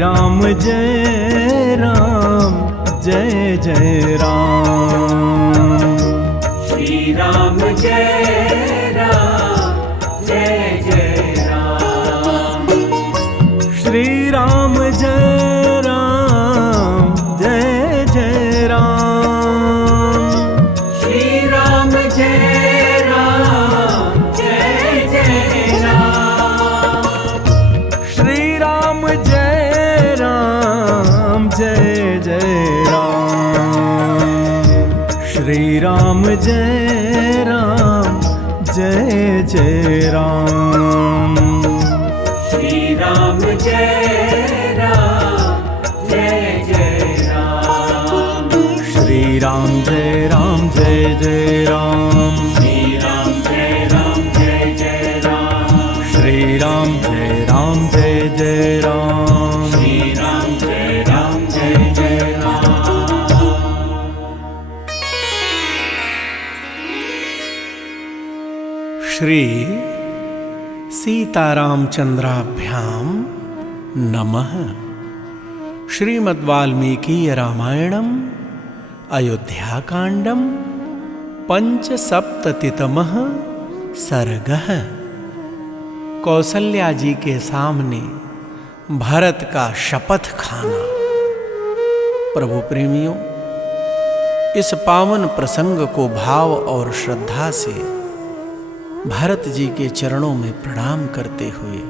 राम जय राम जय जय राम। श्री राम जय राम जय जय राम। श्री राम जय राम जय जय राम। श्री राम जय राम जय जय राम। श्री राम जय राम जय जय राम। श्री राम जय राम जय जय राम। श्री राम जय राम जय जय राम। श्री राम जय राम जय जय राम। श्री राम जय राम जय जय राम। श्री राम जय राम जय जय राम। श्री राम जय राम जय जय राम। श्री सीतारामचंद्राभ्याम नमः। श्रीमद्वाल्मीकीय रामायणम अयोध्याकांडम पंचसप्ततितमः सर्गः। कौसल्या जी के सामने भरत का शपथ खाना। प्रभु प्रेमियों, इस पावन प्रसंग को भाव और श्रद्धा से भरत जी के चरणों में प्रणाम करते हुए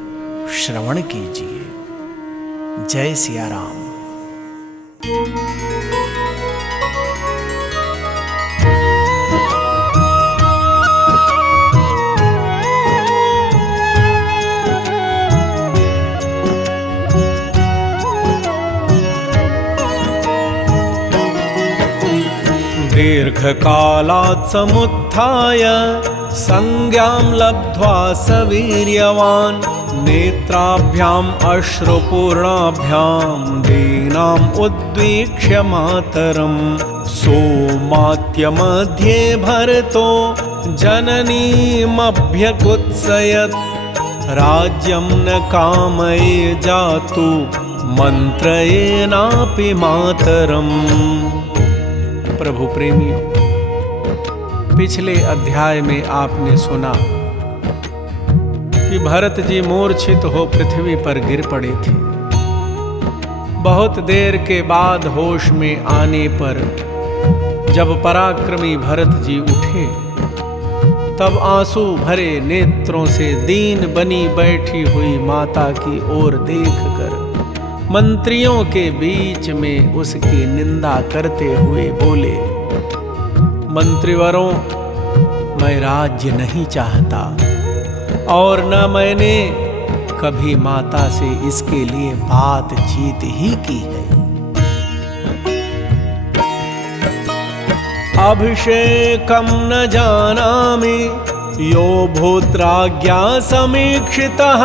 श्रवण कीजिए। जय सिया राम। दीर्घकालात् समुत्थाय संज्ञां लब्ध्वा सवीर्यवान् नेत्राभ्याम् अश्रुपूर्णाभ्यां दीनाम् उद्वीक्ष्य मातरम् सोमात्यमध्ये भरतो जननीमभ्यकुत्सयत् राज्यं न कामये जातु मन्त्रयेनापि मातरम्। प्रभु प्रेमियों, पिछले अध्याय में आपने सुना कि भरत जी मूर्छित हो पृथ्वी पर गिर पड़े थे। बहुत देर के बाद होश में आने पर जब पराक्रमी भरत जी उठे, तब आंसू भरे नेत्रों से दीन बनी बैठी हुई माता की ओर देखकर मंत्रियों के बीच में उसकी निंदा करते हुए बोले, मंत्रिवरों, मैं राज्य नहीं चाहता और न मैंने कभी माता से इसके लिए बातचीत ही की है। अभिषेकं न जानामि यो भूत्राज्ञा समीक्षितः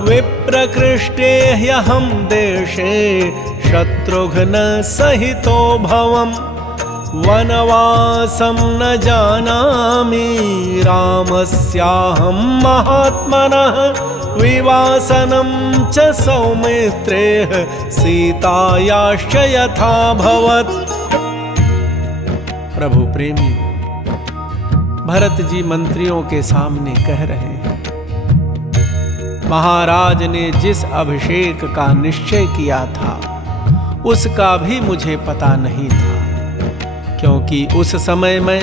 विप्रकृष्टे ह्यहं देशे शत्रुघ्न सहितो भवम् वनवासं न जानामि रामस्याहं महात्मनः विवासनं च सौमित्रेः सीतायाश्च यथाभवत्। प्रभु प्रेमी, भरत जी मंत्रियों के सामने कह रहे हैं, महाराज ने जिस अभिषेक का निश्चय किया था उसका भी मुझे पता नहीं था, क्योंकि उस समय मैं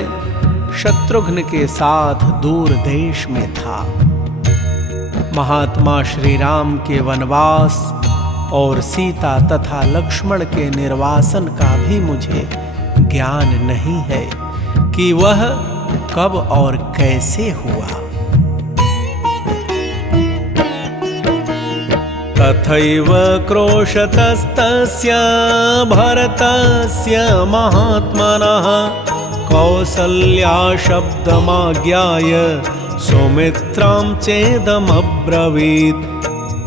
शत्रुघ्न के साथ दूर देश में था। महात्मा श्री राम के वनवास और सीता तथा लक्ष्मण के निर्वासन का भी मुझे ज्ञान नहीं है कि वह कब और कैसे हुआ। तथैव क्रोशतस्तस्य भरतस्य महात्मनः कौसल्या शब्दमाज्ञाय सुमित्रां चेदमब्रवीत्।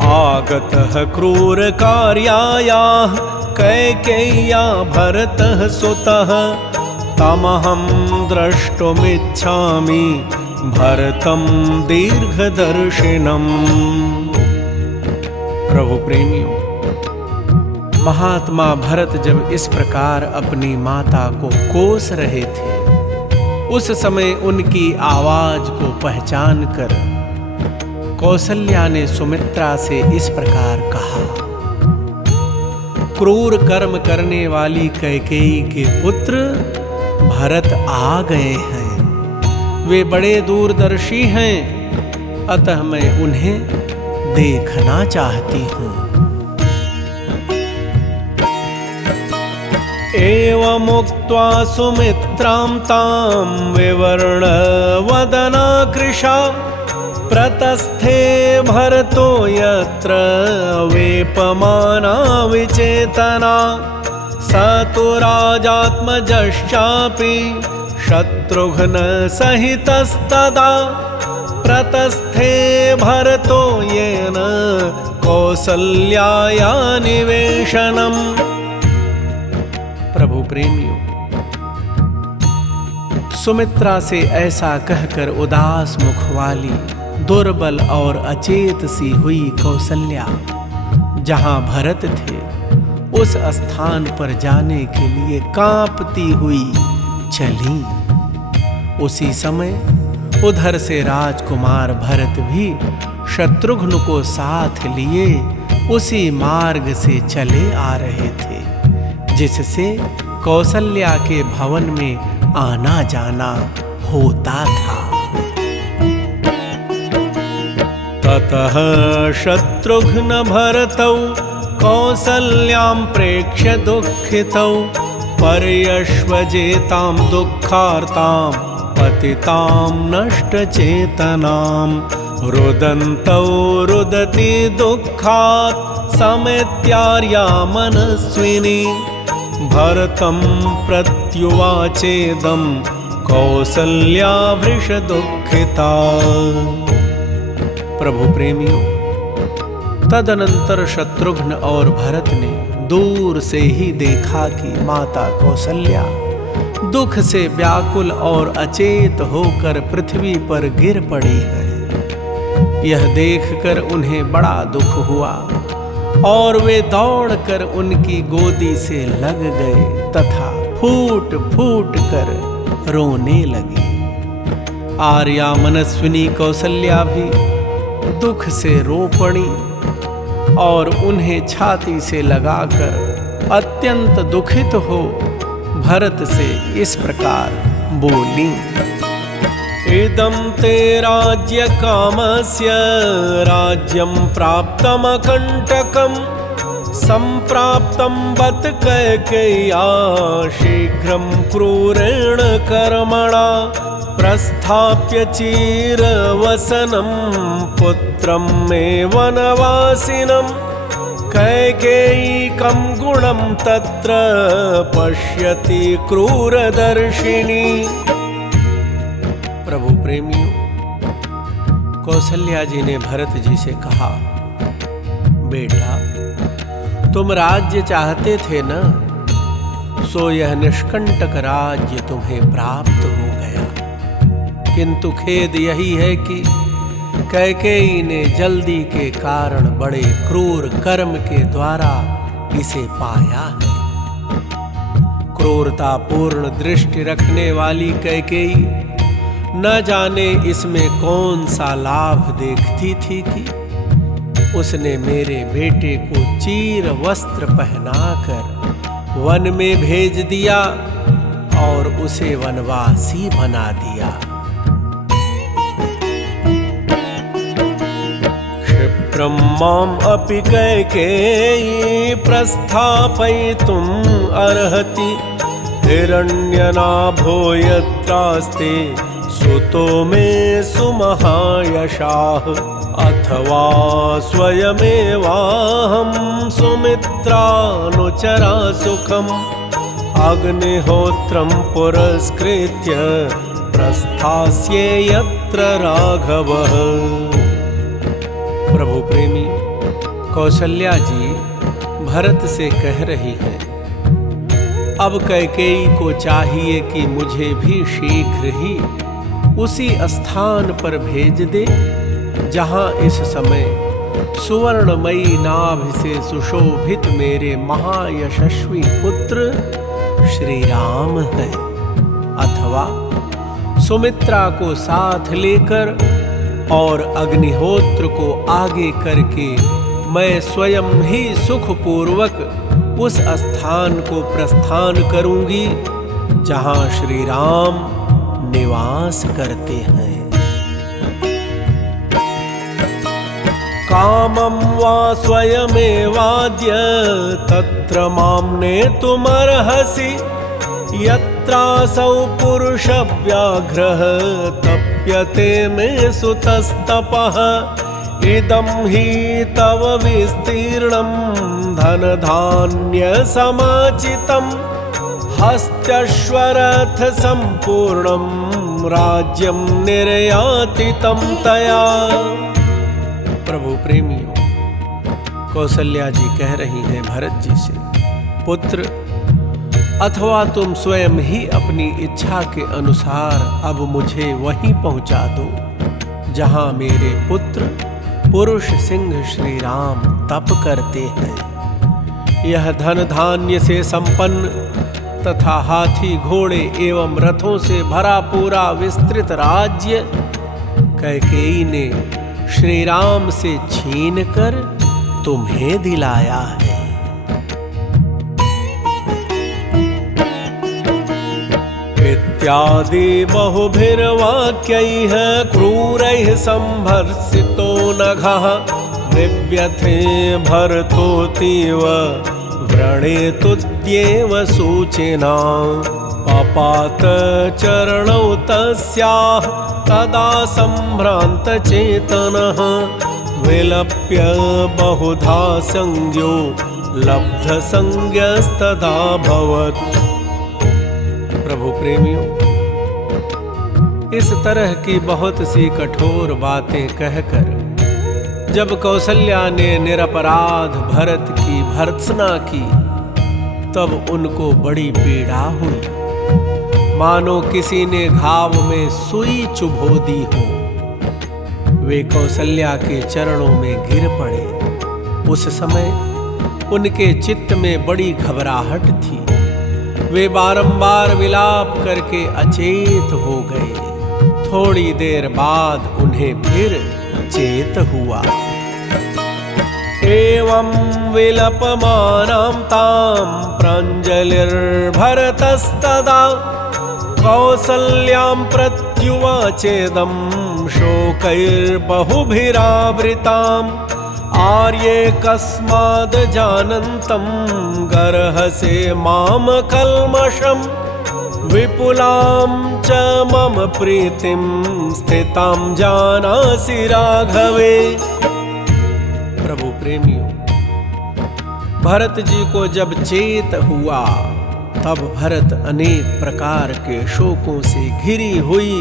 आगतः क्रूरकार्यायाः कैकेय्या भरतः सुतः तमहं द्रष्टुमिच्छामि भरतं दीर्घदर्शिनम्। प्रभु प्रेमियों, महात्मा भरत जब इस प्रकार अपनी माता को कोस रहे थे, उस समय उनकी आवाज को पहचान कर कौसल्या ने सुमित्रा से इस प्रकार कहा, क्रूर कर्म करने वाली कैकेयी के पुत्र भरत आ गए हैं। वे बड़े दूरदर्शी हैं, अतः मैं उन्हें देखना चाहती हूँ। एवमुक्त्वा सुमित्रां तां विवर्ण वदना कृशा प्रतस्थे भरतो यत्र वेपमाना विचेतना स तु राजात्मजश्चापि शत्रुघ्न सहितस्तदा प्रतस्थे भरतो येन कौसल्याया निवेशनम्। प्रभु प्रेमियों, सुमित्रा से ऐसा कहकर उदास मुख वाली, दुर्बल और अचेत सी हुई कौसल्या जहां भरत थे उस स्थान पर जाने के लिए कांपती हुई चली। उसी समय उधर से राजकुमार भरत भी शत्रुघ्न को साथ लिए उसी मार्ग से चले आ रहे थे जिससे कौसल्या के भवन में आना जाना होता था। ततः शत्रुघ्न भरतौ कौसल्यां प्रेक्ष्य दुःखितौ पर्यश्वजेतां दुःखार्तां पतितां नष्टचेतनां रुदन्तौ रुदति दुःखात् समेत्यार्या मनस्विनी भरतं प्रत्युवाचेदं कौसल्या वृषदुःखिता। प्रभु प्रेमियों, तदनंतर शत्रुघ्न और भरत ने दूर से ही देखा कि माता कौसल्या दुख से व्याकुल और अचेत होकर पृथ्वी पर गिर पड़ी है। यह देखकर उन्हें बड़ा दुख हुआ और वे दौड़कर उनकी गोदी से लग गए तथा फूट फूट कर रोने लगे। आर्या मनस्विनी कौसल्या भी दुख से रो पड़ी और उन्हें छाती से लगाकर अत्यंत दुखित हो भरत से इस प्रकार बोली, इदं ते राज्य कामस्य राज्यं प्राप्तमकंटकं संप्राप्तं बत कैकेय्या शीघ्रं क्रूरेण कर्मणा प्रस्थाप्य चिरवसनं पुत्रं मे वनवासिनं कैकेयीकं गुणं तत्र पश्यति क्रूरदर्शिनी। प्रभु प्रेमियों, कौसल्या जी ने भरत जी से कहा, बेटा तुम राज्य चाहते थे न, सो यह निष्कंटक राज्य तुम्हें प्राप्त हो गया। किंतु खेद यही है कि कैकेयी ने जल्दी के कारण बड़े क्रूर कर्म के द्वारा इसे पाया है। क्रूरतापूर्ण दृष्टि रखने वाली कैकेयी न जाने इसमें कौन सा लाभ देखती थी कि उसने मेरे बेटे को चीर वस्त्र पहनाकर वन में भेज दिया और उसे वनवासी बना दिया। क्षिप्रं माम् अपि कैकेयी प्रस्थापयितुम् अर्हति हिरण्यनाभो यत्रास्ते सुतो मे सुमहायशाः अथवा स्वयमेवाहं सुमित्रानुचरा सुखम् अग्निहोत्रं पुरस्कृत्य प्रस्थास्ये यत्र राघवः। प्रभु प्रेमी कौसल्या जी भरत से कह रही हैं, अब कैकेयी को चाहिए कि मुझे भी शीघ्र ही उसी स्थान पर भेज दे जहां इस समय सुवर्णमयी नाभि से सुशोभित मेरे महायशस्वी पुत्र श्री राम है, अथवा सुमित्रा को साथ लेकर और अग्निहोत्र को आगे करके मैं स्वयं ही सुखपूर्वक उस स्थान को प्रस्थान करूंगी जहां श्री राम निवास करते हैं। कामं वा स्वयमेवाद्य तत्र मां नेतुमर्हसि, यत्रासौ पुरुषव्याघ्रः तप्यते मे सुतस्तपः। इदं हि तव विस्तीर्णं धनधान्यसमाचितं, हस्त्यश्वरथ सम्पूर्णं राज्यं निर्यातितं तया। प्रभु प्रेमियों, कौशल्या जी कह रही हैं भरत जी से, पुत्र अथवा तुम स्वयं ही अपनी इच्छा के अनुसार अब मुझे वहीं पहुंचा दो जहां मेरे पुत्र पुरुष सिंह श्री राम तप करते हैं। यह धन धान्य से संपन्न तथा हाथी घोड़े एवं रथों से भरा पूरा विस्तृत राज्य कैकेयी ने श्री राम से छीनकर तुम्हें दिलाया है। इत्यादि बहुभिर्वाक्यैः क्रूरैः संभर्सितो नघः, निव्यथे भरतोऽतीव व्रणेतुद्येव सूचिना। पापात चरणौ तस्याः तदा सम्भ्रान्तचेतनः, विलप्य बहुधा संज्ञो लब्धसंज्ञस्तदाभवत्। प्रभु प्रेमियों, इस तरह की बहुत सी कठोर बातें कहकर जब कौशल्या ने निरपराध भरत की भर्त्सना की तब उनको बड़ी पीड़ा हुई, मानो किसी ने घाव में सुई चुभो दी हो। वे कौशल्या के चरणों में गिर पड़े। उस समय उनके चित्त में बड़ी घबराहट थी। वे बारंबार विलाप करके अचेत हो गए। थोड़ी देर बाद उन्हें फिर चेत हुआ। एवं विलपमानां तां प्राञ्जलिर्भरतस्तदा, कौसल्यां प्रत्युवाचेदं शोकैर्बहुभिरावृताम्। आर्ये कस्माद् जानन्तं गर्हसे माम कल्मषम्, विपुलां च मम प्रीतिं स्थितां जानासि राघवे। प्रभु प्रेमियों, भरत जी को जब चेत हुआ तब भरत अनेक प्रकार के शोकों से घिरी हुई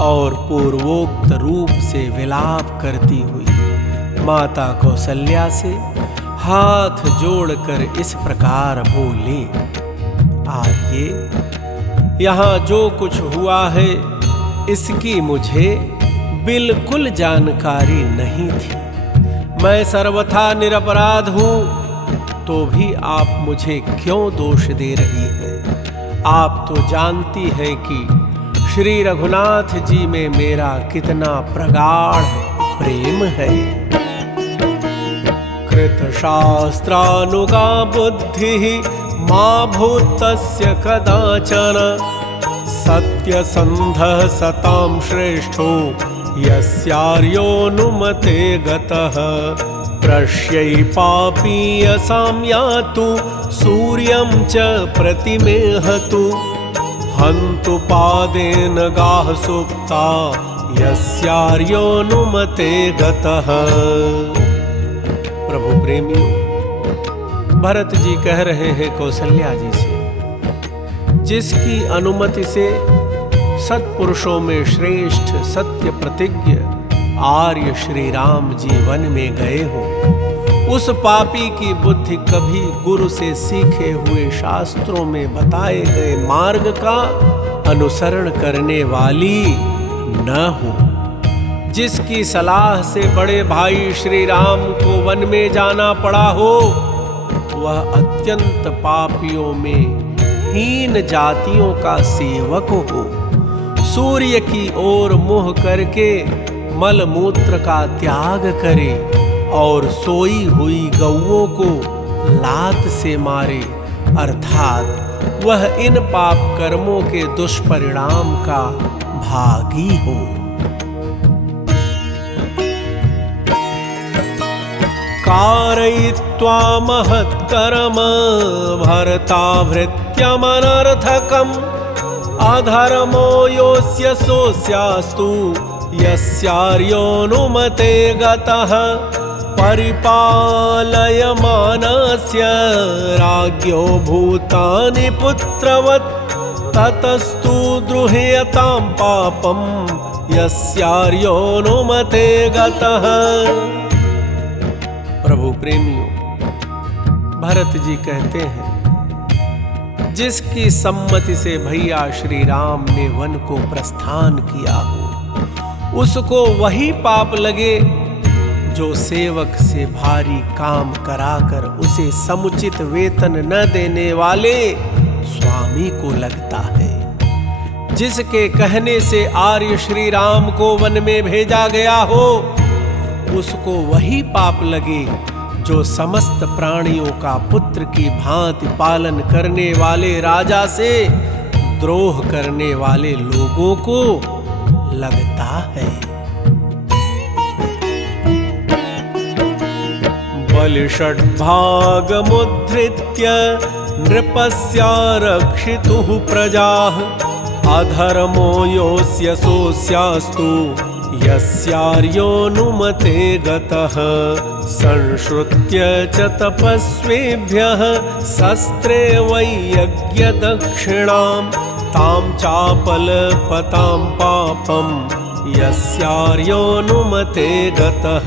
और पूर्वोक्त रूप से विलाप करती हुई माता कौशल्या से हाथ जोड़कर इस प्रकार बोले, आर्ये, यहाँ जो कुछ हुआ है इसकी मुझे बिल्कुल जानकारी नहीं थी। मैं सर्वथा निरपराध हूँ, तो भी आप मुझे क्यों दोष दे रही हैं? आप तो जानती हैं कि श्री रघुनाथ जी में मेरा कितना प्रगाढ़ प्रेम है। कृतशास्त्रानुगा बुद्धिः मा भूतस्य कदाचन, सत्यसन्धः सतां श्रेष्ठो यस्यार्योऽनुमते गतः। प्रश्यै पापीयसां यातु सूर्यं च प्रतिमेहतु, हन्तु पादेन गाः सुप्ता यस्यार्योऽनुमते गतः। प्रभु प्रेमियों, भरत जी कह रहे हैं कौशल्या जी से, जिसकी अनुमति से सत्पुरुषों में श्रेष्ठ सत्य प्रतिज्ञ आर्य श्री राम जी वन में गए हो, उस पापी की बुद्धि कभी गुरु से सीखे हुए शास्त्रों में बताए गए मार्ग का अनुसरण करने वाली न हो। जिसकी सलाह से बड़े भाई श्री राम को वन में जाना पड़ा हो, वह अत्यंत पापियों में हीन जातियों का सेवक हो। सूर्य की ओर मुँह करके मल मूत्र का त्याग करे और सोई हुई गौओं को लात से मारे, अर्थात वह इन पाप कर्मों के दुष्परिणाम का भागी हो। कारयित्वा महत्कर्म भर्ताभृत्यमनर्थकम् अधर्मो योऽस्य सोऽस्यास्तु यस्यार्योऽनुमते गतः परिपालयमानस्य राज्ञो भूतानि पुत्रवत् ततस्तु द्रुह्यतां पापं यस्यार्योऽनुमते गतः। प्रभु प्रेमियों, भरत जी कहते हैं, जिसकी सम्मति से भैया श्री राम ने वन को प्रस्थान किया हो, उसको वही पाप लगे जो सेवक से भारी काम कराकर उसे समुचित वेतन न देने वाले स्वामी को लगता है। जिसके कहने से आर्य श्री राम को वन में भेजा गया हो, उसको वही पाप लगे जो समस्त प्राणियों का पुत्र की भांति पालन करने वाले राजा से द्रोह करने वाले लोगों को लगता है। बलिषड्भागमुद्धृत्य नृपस्यारक्षितुः प्रजाः अधर्मो योऽस्य सोऽस्यास्तु यस्यार्योऽनुमते गतः संश्रुत्य च तपस्विभ्यः शस्त्रे वै यज्ञदक्षिणां तां चापलपतां पापं यस्यार्योऽनुमते गतः।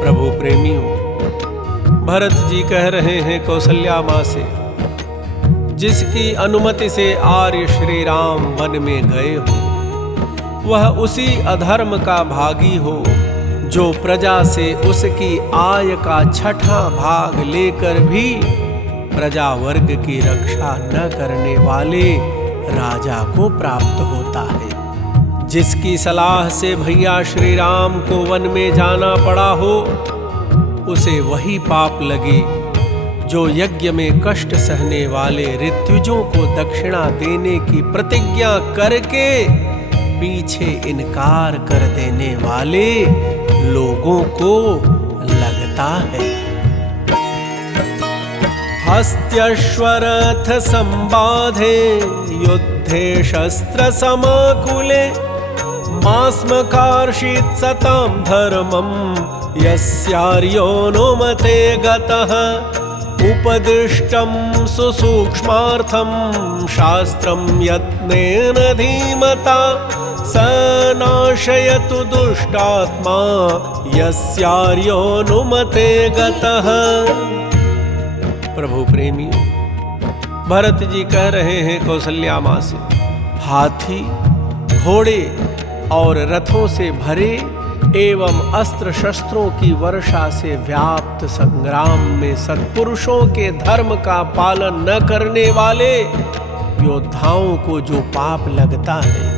प्रभु प्रेमियों, भरत जी कह रहे हैं कौशल्या माँ से, जिसकी अनुमति से आर्य श्री राम वन में गए हो, वह उसी अधर्म का भागी हो जो प्रजा से उसकी आय का छठा भाग लेकर भी प्रजा वर्ग की रक्षा न करने वाले राजा को प्राप्त होता है। जिसकी सलाह से भैया श्री राम को वन में जाना पड़ा हो, उसे वही पाप लगे जो यज्ञ में कष्ट सहने वाले ऋत्विजों को दक्षिणा देने की प्रतिज्ञा करके पीछे इनकार कर देने वाले लोगों को लगता है। हस्त्यश्वरथ संबाधे युद्धे शस्त्र समाकुले मास्मकार्षीत् सतां धर्मं यस्यार्योऽनुमते गतः उपदिष्टं सुसूक्ष्मार्थं शास्त्रं यत्नेन धीमता स नाशयतु दुष्टात्मा यस्यार्योऽनुमते गतः। प्रभु प्रेमियों, भरत जी कह रहे हैं कौशल्या माँ से, हाथी, घोड़े और रथों से भरे एवं अस्त्र शस्त्रों की वर्षा से व्याप्त संग्राम में सत्पुरुषों के धर्म का पालन न करने वाले योद्धाओं को जो पाप लगता है,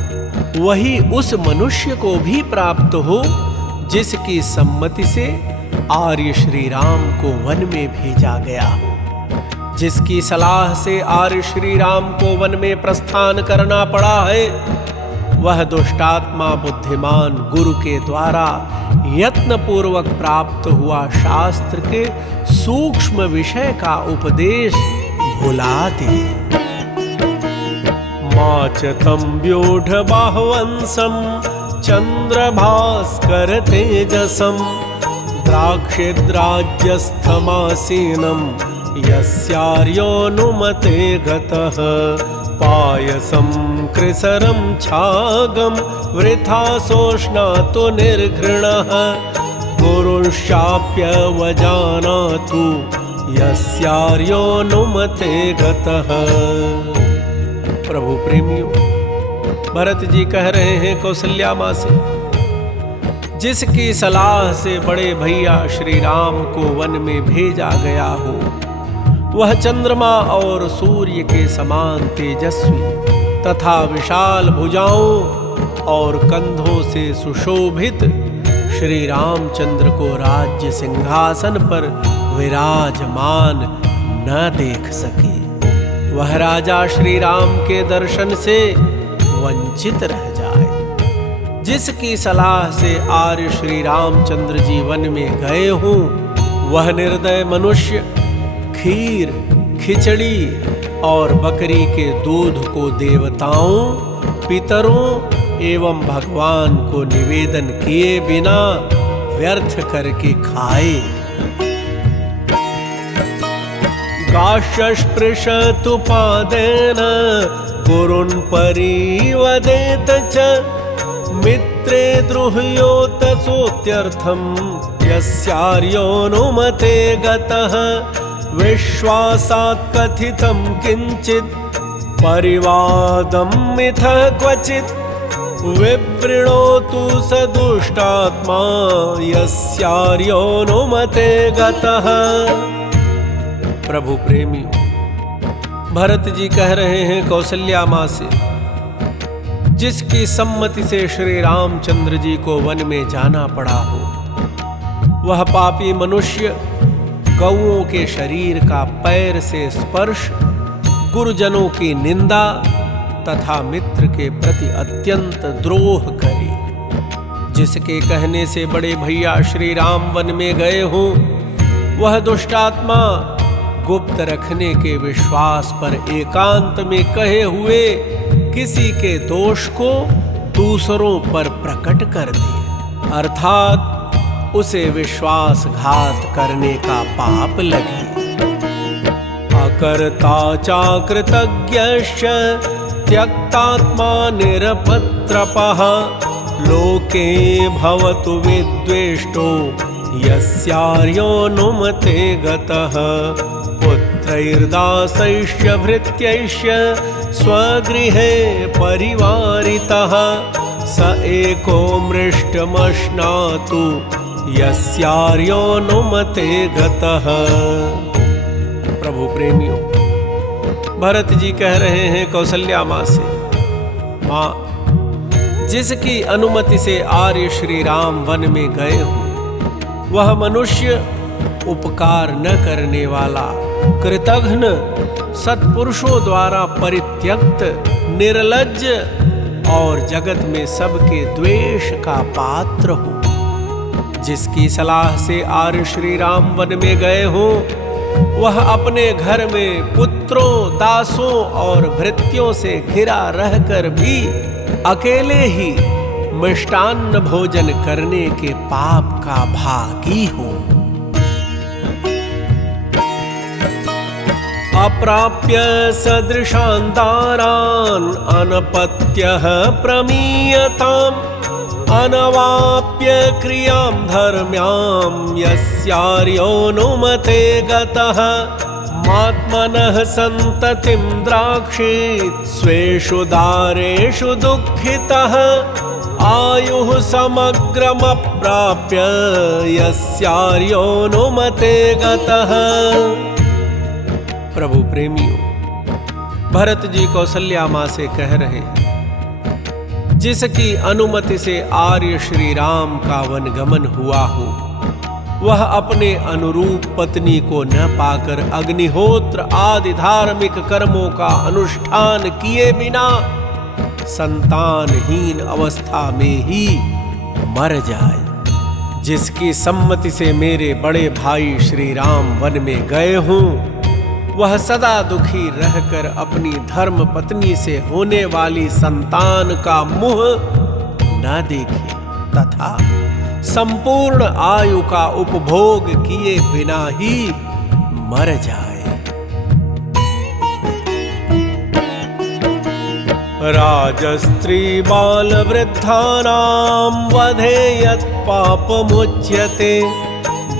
वही उस मनुष्य को भी प्राप्त हो जिसकी सम्मति से आर्य श्री राम को वन में भेजा गया हो। जिसकी सलाह से आर्य श्री राम को वन में प्रस्थान करना पड़ा है, वह दुष्टात्मा बुद्धिमान गुरु के द्वारा यत्न पूर्वक प्राप्त हुआ शास्त्र के सूक्ष्म विषय का उपदेश भुला दे। माचतं व्यूढ़ बाहुवंशं चंद्रभास्कर तेजसं द्राक्षिद्राज्यस्थमासीनं यस्यार्योऽनुमते गतः पायसं कृसरं छागं वृथा सोष्णातु निर्घृणः गुरुशाप्यवजानातु यस्यार्योऽनुमते गतः। प्रभु प्रेमियों, भरत जी कह रहे हैं कौशल्या माँ से, जिसकी सलाह से बड़े भैया श्री राम को वन में भेजा गया हो, वह चंद्रमा और सूर्य के समान तेजस्वी तथा विशाल भुजाओं और कंधों से सुशोभित श्री रामचंद्र को राज्य सिंहासन पर विराजमान न देख सके। वह राजा श्री राम के दर्शन से वंचित रह जाए। जिसकी सलाह से आर्य श्री रामचंद्र जी वन में गए हों, वह निर्दय मनुष्य खीर, खिचड़ी और बकरी के दूध को देवताओं, पितरों एवं भगवान को निवेदन किए बिना व्यर्थ करके खाए। गाशस्पृशतु पादेन गुरुन् परिवदेत च मित्रे द्रुह्योत सोत्यर्थं यस्यार्योनुमते गतः विश्वासात् कथितं किंचित् परिवादं मिथः क्वचित् विवृणोतु स दुष्टात्मा यस्यार्योनुमते गतः। प्रभु प्रेमियों, भरत जी कह रहे हैं कौशल्या माँ से, जिसकी सम्मति से श्री रामचंद्र जी को वन में जाना पड़ा हो, वह पापी मनुष्य गौओं के शरीर का पैर से स्पर्श, गुरुजनों की निंदा तथा मित्र के प्रति अत्यंत द्रोह करे। जिसके कहने से बड़े भैया श्री राम वन में गए हों, वह दुष्टात्मा गुप्त रखने के विश्वास पर एकांत में कहे हुए किसी के दोष को दूसरों पर प्रकट कर दे, अर्थात उसे विश्वासघात करने का पाप लगे। अकर्ता चाकृतज्ञश्च त्यक्तात्मा निरपत्रपः लोके भवतु विद्वेष्टो यस्यार्योनुमते गतः पुत्रैर्दासैश्च भृत्यैश्च स्वगृहे परिवारितः स एको मृष्टमश्नातु यस्यार्योनुमते गतः। प्रभु प्रेमियों, भरत जी कह रहे हैं कौशल्या माँ से, माँ, जिसकी अनुमति से आर्य श्री राम वन में गए हों, वह मनुष्य उपकार न करने वाला, कृतघ्न, सत्पुरुषों द्वारा परित्यक्त, निर्लज्ज और जगत में सबके द्वेष का पात्र हो। जिसकी सलाह से आर्य श्री राम वन में गए हों, वह अपने घर में पुत्रों, दासों और भृत्यों से घिरा रहकर भी अकेले ही मिष्टान्न भोजन करने के पाप का भागी हो। अप्राप्य सदृशान् दारान् अनपत्यः प्रमीयताम् अनवाप्य क्रियां धर्म्यां यस्यार्योनुमते गतः मात्मनः सन्ततिं द्राक्षेत् स्वेषु दारेषु दुःखितः आयुः समग्रमप्राप्य यस्यार्योनुमते गतः। प्रभु प्रेमियों, भरत जी कौशल्या माँ से कह रहे हैं, जिसकी अनुमति से आर्य श्री राम का वनगमन हुआ हो, वह अपने अनुरूप पत्नी को न पाकर अग्निहोत्र आदि धार्मिक कर्मों का अनुष्ठान किए बिना संतानहीन अवस्था में ही मर जाए। जिसकी सम्मति से मेरे बड़े भाई श्री राम वन में गए हों, वह सदा दुखी रहकर अपनी धर्म पत्नी से होने वाली संतान का मुंह न देखे तथा संपूर्ण आयु का उपभोग किए बिना ही मर जाए। राजस्त्री बाल वृद्धानां वधे यत् पापमुच्यते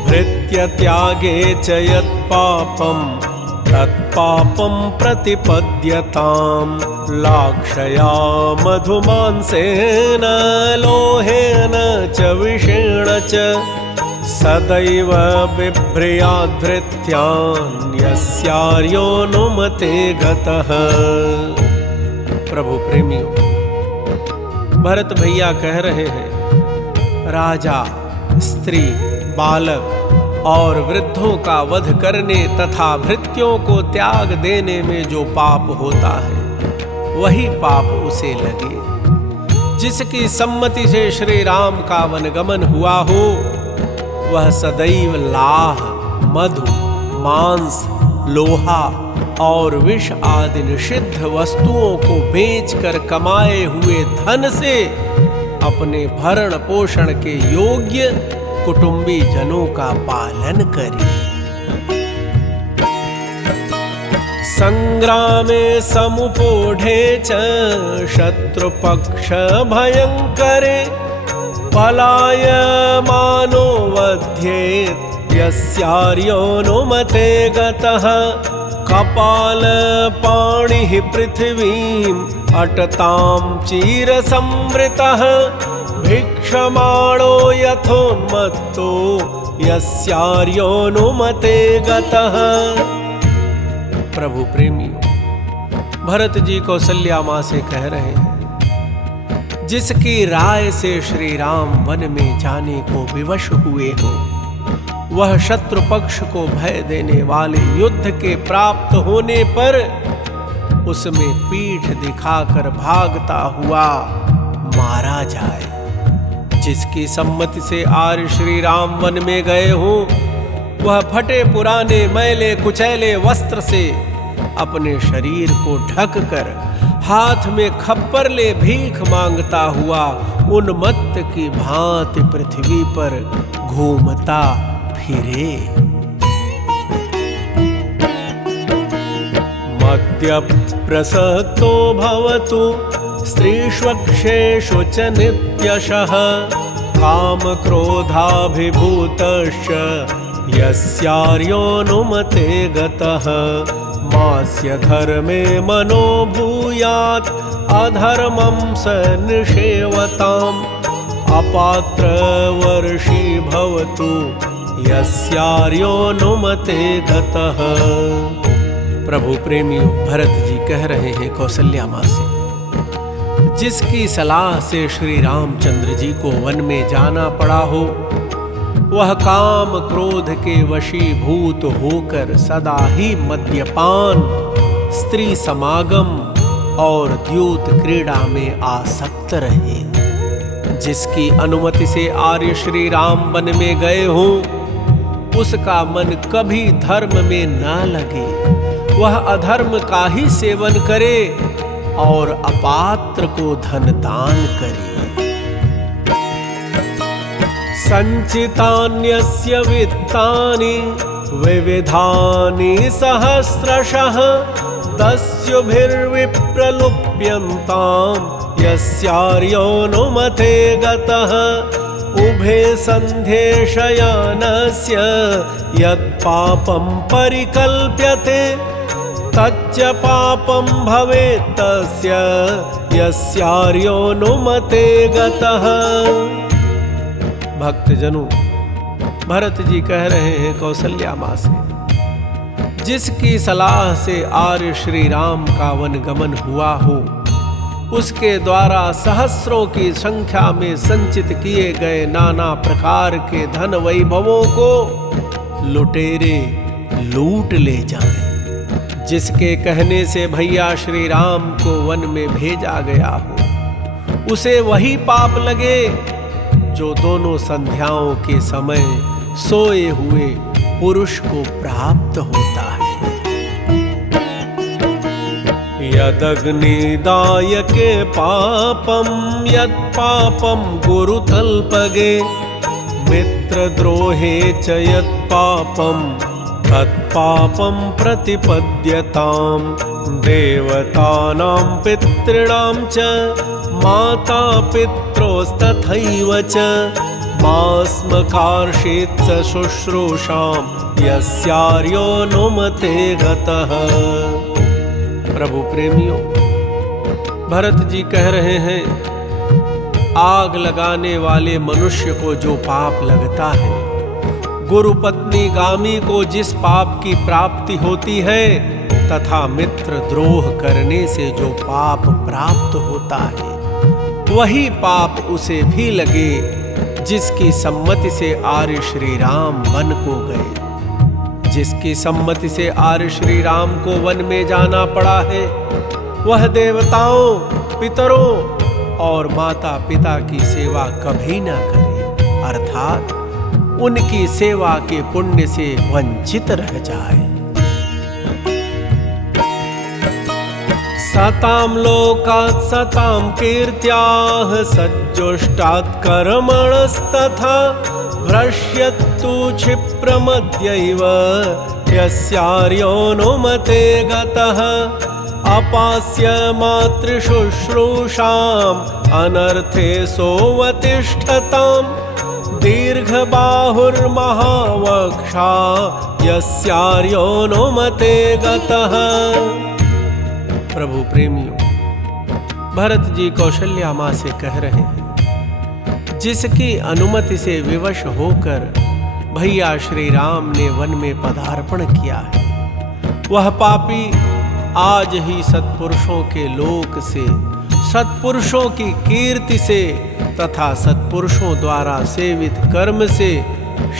भृत्य त्यागे च यत् पापं तत्पापं प्रतिपद्यतां लाक्षया मधुमांसेन लोहेन च विषेण च सदैव बिभ्रयाद्धृत्यान्यस्यार्योऽनुमते गतः। प्रभु प्रेमियों, भरत भैया कह रहे हैं, राजा, स्त्री, बालक और वृद्धों का वध करने तथा भृत्यों को त्याग देने में जो पाप होता है वही पाप उसे लगे। जिसकी सम्मति से श्री राम का वनगमन हुआ हो वह सदैव लाह, मधु, मांस, लोहा और विष आदि निषिद्ध वस्तुओं को बेचकर कमाए हुए धन से अपने भरण पोषण के योग्य कुटुंबी जनों का पालन करे। संग्रामे समुपोढे च शत्रुपक्ष भयंकरे पलायमानो वध्येत् यस्यार्योऽनुमते गतः। कपालपाणिः पृथिवीम् अटतां चिरसंवृतः भिक्षमाणो यथोन्मत्तो यस्यार्योऽनुमते गतः। प्रभु प्रेमियों, भरत जी कौशल्या माँ से कह रहे हैं, जिसकी राय से श्री राम वन में जाने को विवश हुए हो वह शत्रु पक्ष को भय देने वाले युद्ध के प्राप्त होने पर उसमें पीठ दिखाकर भागता हुआ मारा जाए। जिसकी सम्मति से आर्य श्री राम वन में गए हों वह फटे पुराने मैले कुचैले वस्त्र से अपने शरीर को ढक कर हाथ में खप्पर ले भीख मांगता हुआ उन्मत्त की भांति पृथ्वी पर घूमता फिरे। मद्य प्रसक्तो भवतु स्त्रीष्वक्षेषु च नित्यशः काम क्रोधाभिभूतश्च यस्यार्योऽनुमते गतः। मास्य धर्मे मनो भूयात् अधर्मं स निषेवताम् अपात्रवर्षी भवतु यस्यार्योऽनुमते गतः। प्रभु प्रेमियों, भरत जी कह रहे हैं कौशल्या माँ से, जिसकी सलाह से श्री रामचंद्र जी को वन में जाना पड़ा हो वह काम क्रोध के वशीभूत होकर सदा ही मद्यपान, स्त्री समागम और द्यूत क्रीड़ा में आसक्त रहे। जिसकी अनुमति से आर्य श्री राम वन में गए हों उसका मन कभी धर्म में न लगे, वह अधर्म का ही सेवन करे और अपात्र को धन दान करे। संचितान्यस्य वित्तानि विविधानि सहस्रशः दस्युभिर्विप्रलुप्यन्तां यस्यार्योऽनुमते गतः। उभे सन्ध्ये शयानस्य यत्पापं परिकल्प्यते तच्च पापं भवेत् तस्य यस्यार्योऽनुमते गतः। भक्तजनों, भरत जी कह रहे हैं कौशल्या माँ से, जिसकी सलाह से आर्य श्री राम का वनगमन हुआ हो उसके द्वारा सहस्रों की संख्या में संचित किए गए नाना प्रकार के धन वैभवों को लुटेरे लूट ले जाएं। जिसके कहने से भैया श्री राम को वन में भेजा गया हो उसे वही पाप लगे जो दोनों संध्याओं के समय सोए हुए पुरुष को प्राप्त होता है। यदग्निदायके पापं यत्पापं गुरुतल्पगे मित्रद्रोहे च यत्पापं तत्पापं प्रतिपद्यतां। देवतानां पितॄणां च माता पित्रोस्तथैव च मास्मकार्षीत् स शुश्रूषां यस्यार्योऽनुमते गतः। प्रभु प्रेमियों, भरत जी कह रहे हैं, आग लगाने वाले मनुष्य को जो पाप लगता है, गुरु पत्नी गामी को जिस पाप की प्राप्ति होती है, तथा मित्र द्रोह करने से जो पाप प्राप्त होता है, वही पाप उसे भी लगे जिसकी सम्मति से आर्य श्री राम वन को गए। जिसकी सम्मति से आर्य श्री राम को वन में जाना पड़ा है, वह देवताओं, पितरों और माता पिता की सेवा कभी न करे, अर्थात उनकी सेवा के पुण्य से वंचित रह जाए। सतां लोकात् सतां कीर्त्याः सज्जुष्टात् कर्मणस्तथा भ्रश्यत्तु क्षिप्रमद्यैव यस्यार्योऽनुमते गतः। अपास्य मातृशुश्रूषाम् अनर्थे सोऽवतिष्ठताम् दीर्घबाहुर्महावक्षा यस्यार्योऽनुमते गतः। प्रभु प्रेमियों, भरत जी कौशल्या माँ से कह रहे हैं, जिसकी अनुमति से विवश होकर भैया श्री राम ने वन में पदार्पण किया है, वह पापी आज ही सत्पुरुषों के लोक से, सत्पुरुषों की कीर्ति से तथा सत्पुरुषों द्वारा सेवित कर्म से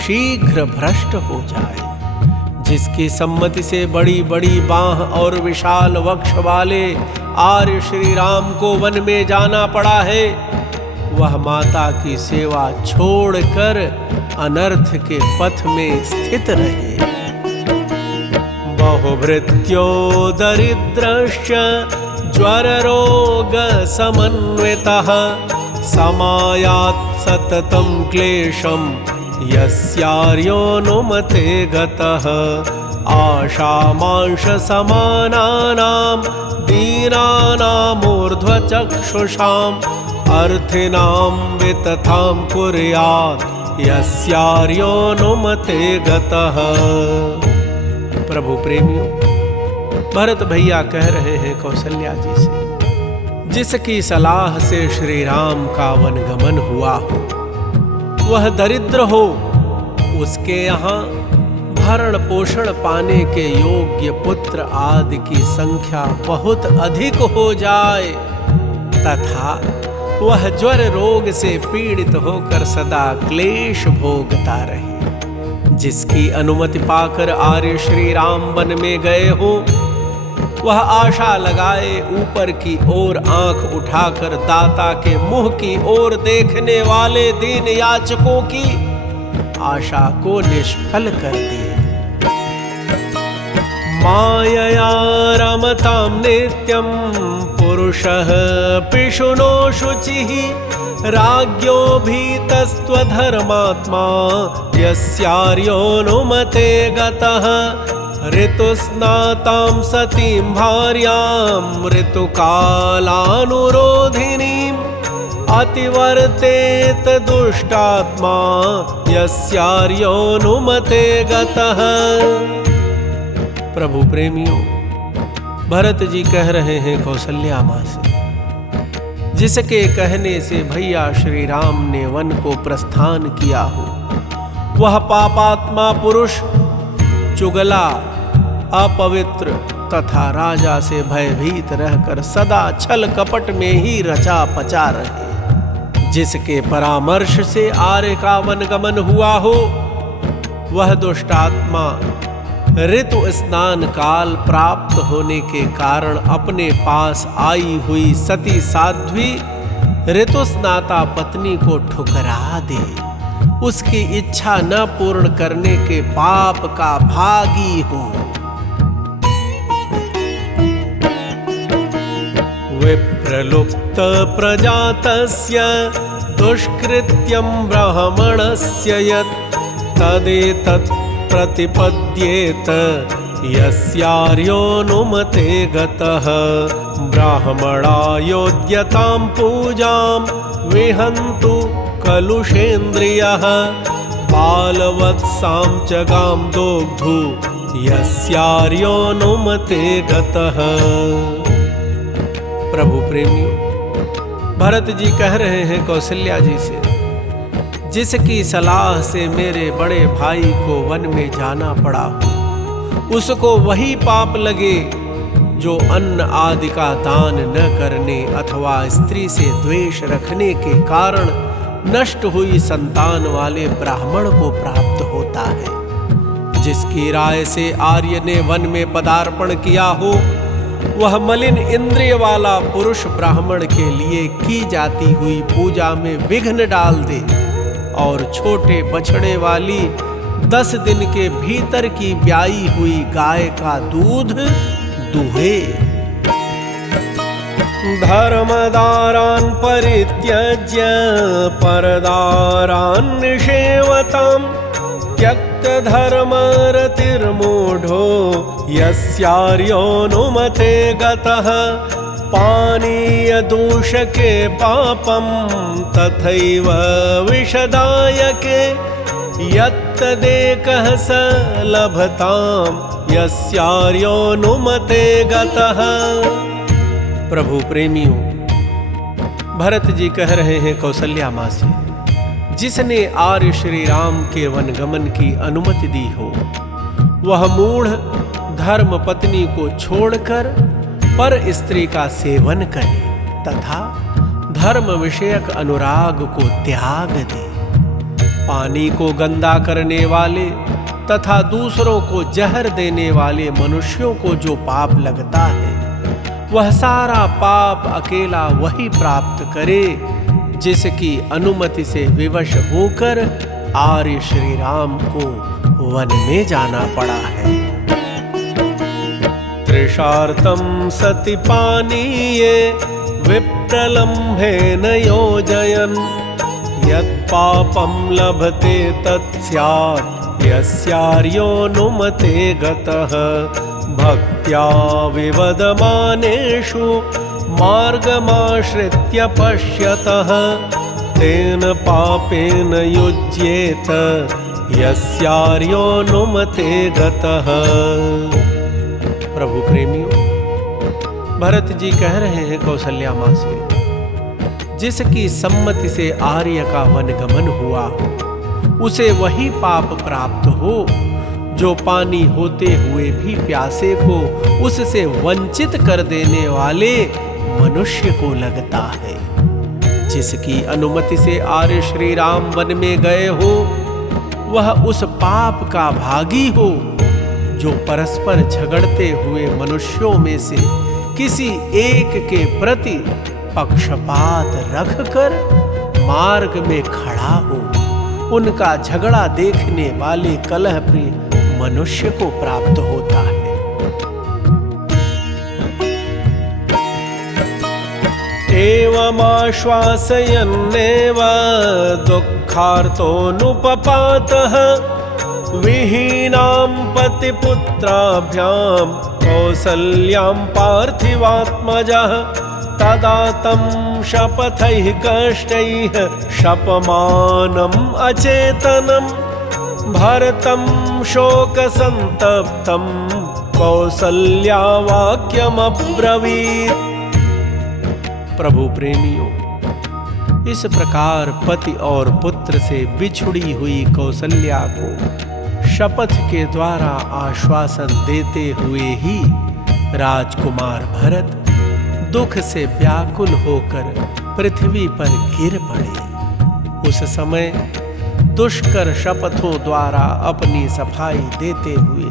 शीघ्र भ्रष्ट हो जाए। जिसकी सम्मति से बड़ी बड़ी बाह और विशाल वक्ष वाले आर्य श्री राम को वन में जाना पड़ा है, वह माता की सेवा छोड़कर अनर्थ के पथ में स्थित रहे। बहुभृत्यो दरिद्रश्च ज्वर रोग समन्वितः समायात् सततं क्लेशम् यस्यार्योऽनुमते गतः। आशामांश समानानां दीनानामूर्ध्वचक्षुषाम् अर्थिनां वितथां कुर्यात् यस्यार्योऽनुमते गतः। प्रभु प्रेमियों, भरत भैया कह रहे हैं कौशल्या जी से, जिसकी सलाह से श्री राम का वनगमन हुआ हो, वह दरिद्र हो, उसके यहाँ भरण पोषण पाने के योग्य पुत्र आदि की संख्या बहुत अधिक हो जाए तथा वह ज्वर रोग से पीड़ित होकर सदा क्लेश भोगता रहे। जिसकी अनुमति पाकर आर्य श्री राम वन में गए हो, वह आशा लगाए ऊपर की ओर आंख उठाकर दाता के मुंह की ओर देखने वाले दीन याचकों की आशा को निष्फल कर दिए। मायया रमतां नित्यं पुरुषः पिशुनो शुचिः राज्ञो भीतस्त्वधर्मात्मा यस्यार्योऽनुमते गतः। ऋतुस्नातां सतीं भार्यां ऋतुकालानुरोधिनीम् अतिवर्तेत दुष्टात्मा यस्यार्योऽनुमते गतः। प्रभु प्रेमियों, भरत जी कह रहे हैं कौशल्या माँ से, जिसके कहने से भैया श्री राम ने वन को प्रस्थान किया हो, वह पापात्मा पुरुष चुगला, अपवित्र तथा राजा से भयभीत रहकर सदा छल कपट में ही रचा पचा रहे। जिसके परामर्श से आर्य का वनगमन हुआ हो, वह दुष्टात्मा ऋतु स्नान काल प्राप्त होने के कारण अपने पास आई हुई सती साध्वी ऋतुस्नाता पत्नी को ठुकरा दे, उसकी इच्छा न पूर्ण करने के पाप का भागी हो। विप्रलुप्त प्रजातस्य दुष्कृत्यं ब्राह्मणस्य यत् तदेतत् प्रतिपद्येत यस्यार्योऽनुमते गतः। ब्राह्मणायोज्यतां पूजां विहन्तु कलुषेन्द्रियः बालवत्सां च गां दोग्धु यस्यार्योनुमते गतः। प्रभु प्रेमियों, भरत जी कह रहे हैं कौशल्या जी से, जिसकी सलाह से मेरे बड़े भाई को वन में जाना पड़ा हो, उसको वही पाप लगे जो अन्न आदि का दान न करने अथवा स्त्री से द्वेष रखने के कारण नष्ट हुई संतान वाले ब्राह्मण को प्राप्त होता है। जिसकी राय से आर्य ने वन में पदार्पण किया हो, वह मलिन इंद्रिय वाला पुरुष ब्राह्मण के लिए की जाती हुई पूजा में विघ्न डाल दे और छोटे बछड़े वाली 10 दिन के भीतर की ब्याई हुई गाय का दूध दुहे। धर्मदारान् परित्यज्य परदारान् निषेवताम् त्यक्तधर्मरतिर्मूढो यस्यार्योनुमते गतः। पानीयदूषके पापं तथैव विषदायके यत्तदेकः स लभतां यस्यार्योनुमते गतः। प्रभु प्रेमियों, भरत जी कह रहे हैं कौशल्या माँ से, जिसने आर्य श्री राम के वनगमन की अनुमति दी हो, वह मूढ़ धर्म पत्नी को छोड़कर पर स्त्री का सेवन करे तथा धर्म विषयक अनुराग को त्याग दे। पानी को गंदा करने वाले तथा दूसरों को जहर देने वाले मनुष्यों को जो पाप लगता है, वह सारा पाप अकेला वही प्राप्त करे जिसकी अनुमति से विवश होकर आर्य श्री राम को वन में जाना पड़ा है। तृषार्तं सति पानीये विप्रलम्भेन योजयन् यत्पापं लभते तत्स्यात् यस्यार्योनुमते गतः। भक्त्या विवदमानेषु मार्गमाश्रित्य पश्यतः तेन पापेन युज्येत यस्यार्योनुमते गतः। प्रभु प्रेमियों, भरत जी कह रहे हैं कौशल्या माँ से, जिसकी सम्मति से आर्य का वनगमन हुआ हो, उसे वही पाप प्राप्त हो जो पानी होते हुए भी प्यासे को उससे वंचित कर देने वाले मनुष्य को लगता है। जिसकी अनुमति से आर्य श्री राम वन में गए हो, वह उस पाप का भागी हो जो परस्पर झगड़ते हुए मनुष्यों में से किसी एक के प्रति पक्षपात रखकर मार्ग में खड़ा हो। उनका झगड़ा देखने वाले कलह प्रिय मनुष्य को प्राप्त होता है। एवमाश्वासयन्नेव दुःखार्तोऽनुपपातः विहीनां पतिपुत्राभ्यां कौसल्यां पार्थिवात्मजः तदा तं शपथैः कष्टैः शपमानम् अचेतनं भरतं शोकसंतप्तं कौसल्या वाक्यमब्रवीत्। प्रभु प्रेमियों, इस प्रकार पति और पुत्र से बिछुड़ी हुई कौसल्या को शपथ के द्वारा आश्वासन देते हुए ही राजकुमार भरत दुख से व्याकुल होकर पृथ्वी पर गिर पड़े। उस समय दुष्कर शपथों द्वारा अपनी सफाई देते हुए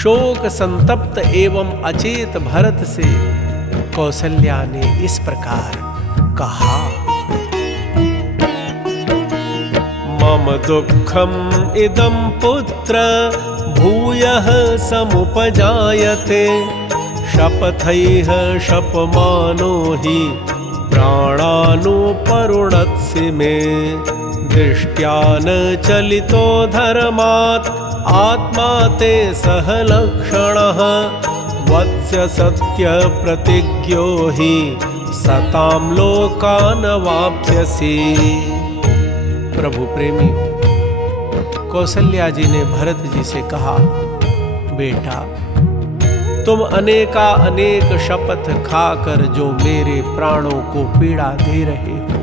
शोक संतप्त एवं अचेत भरत से कौसल्या ने इस प्रकार कहा, मम दुःखम् इदं पुत्र भूयः समुपजायते शपथैः शपमानो हि प्राणानुपरुणत्सि मे दृष्ट्या न चलितो धर्मात् आत्मा ते सह लक्षणः वत्स तस्य सत्य प्रतिज्ञो हि सताम लोकान वाप्स्यसि। प्रभु प्रेमी, कौशल्या जी ने भरत जी से कहा, बेटा तुम अनेक शपथ खाकर जो मेरे प्राणों को पीड़ा दे रहे हो,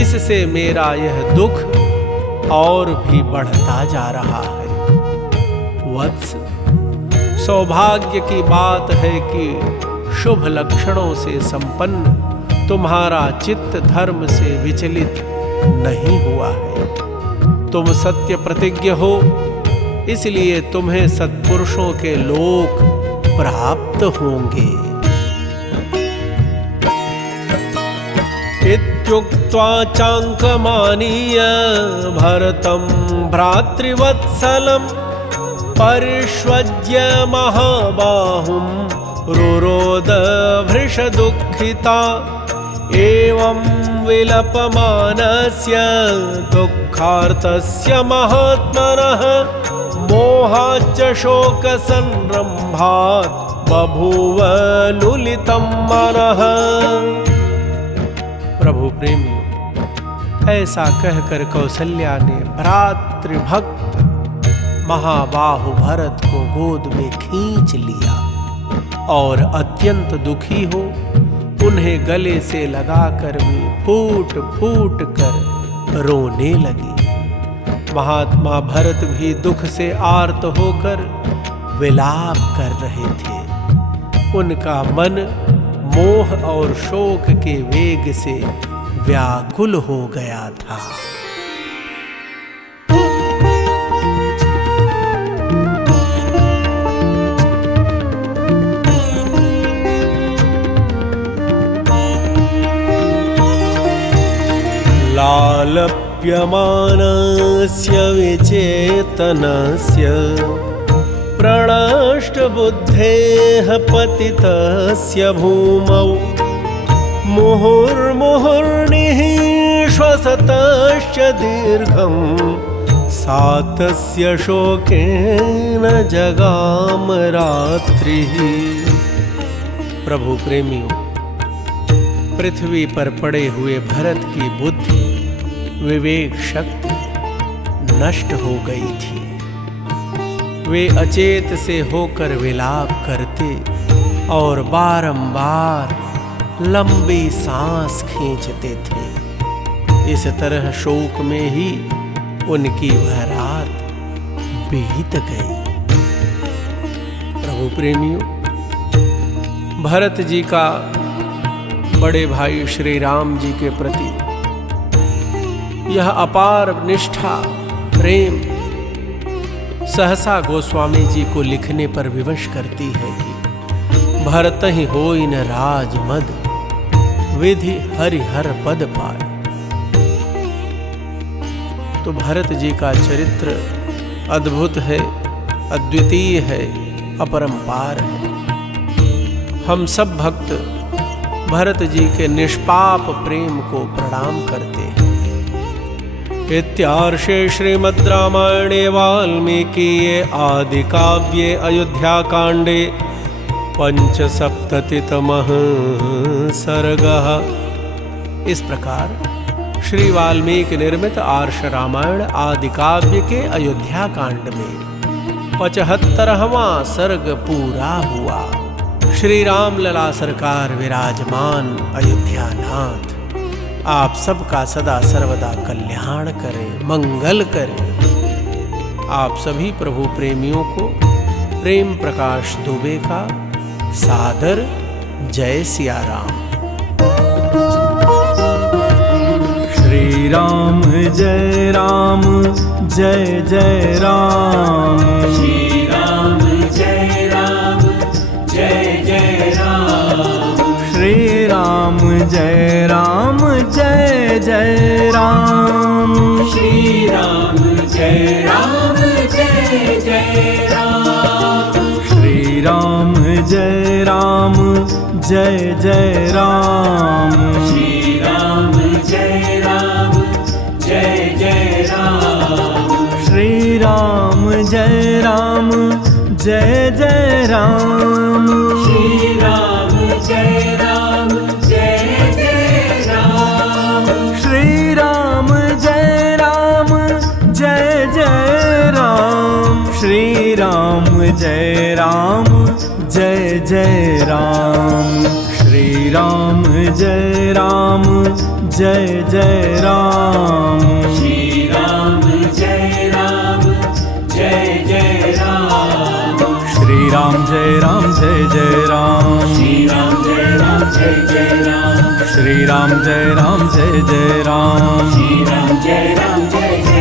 इससे मेरा यह दुख और भी बढ़ता जा रहा है। वत्स, सौभाग्य की बात है कि शुभ लक्षणों से संपन्न तुम्हारा चित्त धर्म से विचलित नहीं हुआ है। तुम सत्य प्रतिज्ञ हो, इसलिए तुम्हें सत्पुरुषों के लोक प्राप्त होंगे। इत्युक्त्वा चांकमानीय भरतं भ्रातृवत्सलं परिष्वज्य महाबाहुं रुरोद भृशदुःखिता। एवं विलपमानस्य दुःखार्तस्य महात्मनः मोहाच्च शोकसंरम्भात् बभूव लुलितं मनः। प्रभु प्रेमी, ऐसा कहकर कौशल्या ने भ्रातृभक्त महाबाहु भरत को गोद में खींच लिया और अत्यंत दुखी हो उन्हें गले से लगाकर भी फूट फूट कर रोने लगी। महात्मा भरत भी दुख से आर्त होकर विलाप कर रहे थे। उनका मन मोह और शोक के वेग से व्याकुल हो गया था। लालप्यमानस्य विचेतनस्य प्रणष्टबुद्धेः पतितस्य भूमौ मुहुर्मुहुर्निः श्वसतश्च दीर्घं सा तस्य शोकेन जगाम रात्रिः। प्रभु प्रेमियों, पृथ्वी पर पड़े हुए भरत की बुद्धि विवेक शक्ति नष्ट हो गई थी। वे अचेत से होकर विलाप करते और बारंबार लंबी सांस खींचते थे। इस तरह शोक में ही उनकी वह रात बीत गई। प्रभु प्रेमियों, भरत जी का बड़े भाई श्री राम जी के प्रति यह अपार निष्ठा प्रेम सहसा गोस्वामी जी को लिखने पर विवश करती है कि भरत ही होई न राजमद विधि हरिहर पद पाए। तो भरत जी का चरित्र अद्भुत है, अद्वितीय है, अपरंपार है। हम सब भक्त भरत जी के निष्पाप प्रेम को प्रणाम करते हैं। इत्यार्षे श्रीमद् रामायणे वाल्मीकिये आदि काव्ये अयोध्याकाण्डे पंचसप्ततितमः सर्गः। इस प्रकार श्री वाल्मीकि निर्मित आर्ष रामायण आदि काव्य के अयोध्या कांड में 75वां सर्ग पूरा हुआ। श्री राम लला सरकार विराजमान अयोध्यानाथ आप सबका सदा सर्वदा कल्याण करें, मंगल करें। आप सभी प्रभु प्रेमियों को प्रेम प्रकाश दुबे का सादर जय सिया राम। श्री राम जय राम जय जय राम। श्री राम जय राम जय जय राम। श्री राम जय राम जय जय राम। श्री राम जय राम जय जय राम। श्री राम जय राम जय जय राम। श्री राम जय राम जय जय राम। श्री राम जय राम जय जय राम। जय राम जय जय राम। श्री राम जय राम जय जय राम। श्री राम जय राम जय जय राम। श्री राम जय राम जय जय राम। श्री राम जय राम जय जय राम। श्री राम जय राम जय जय राम। श्री राम जय राम जय जय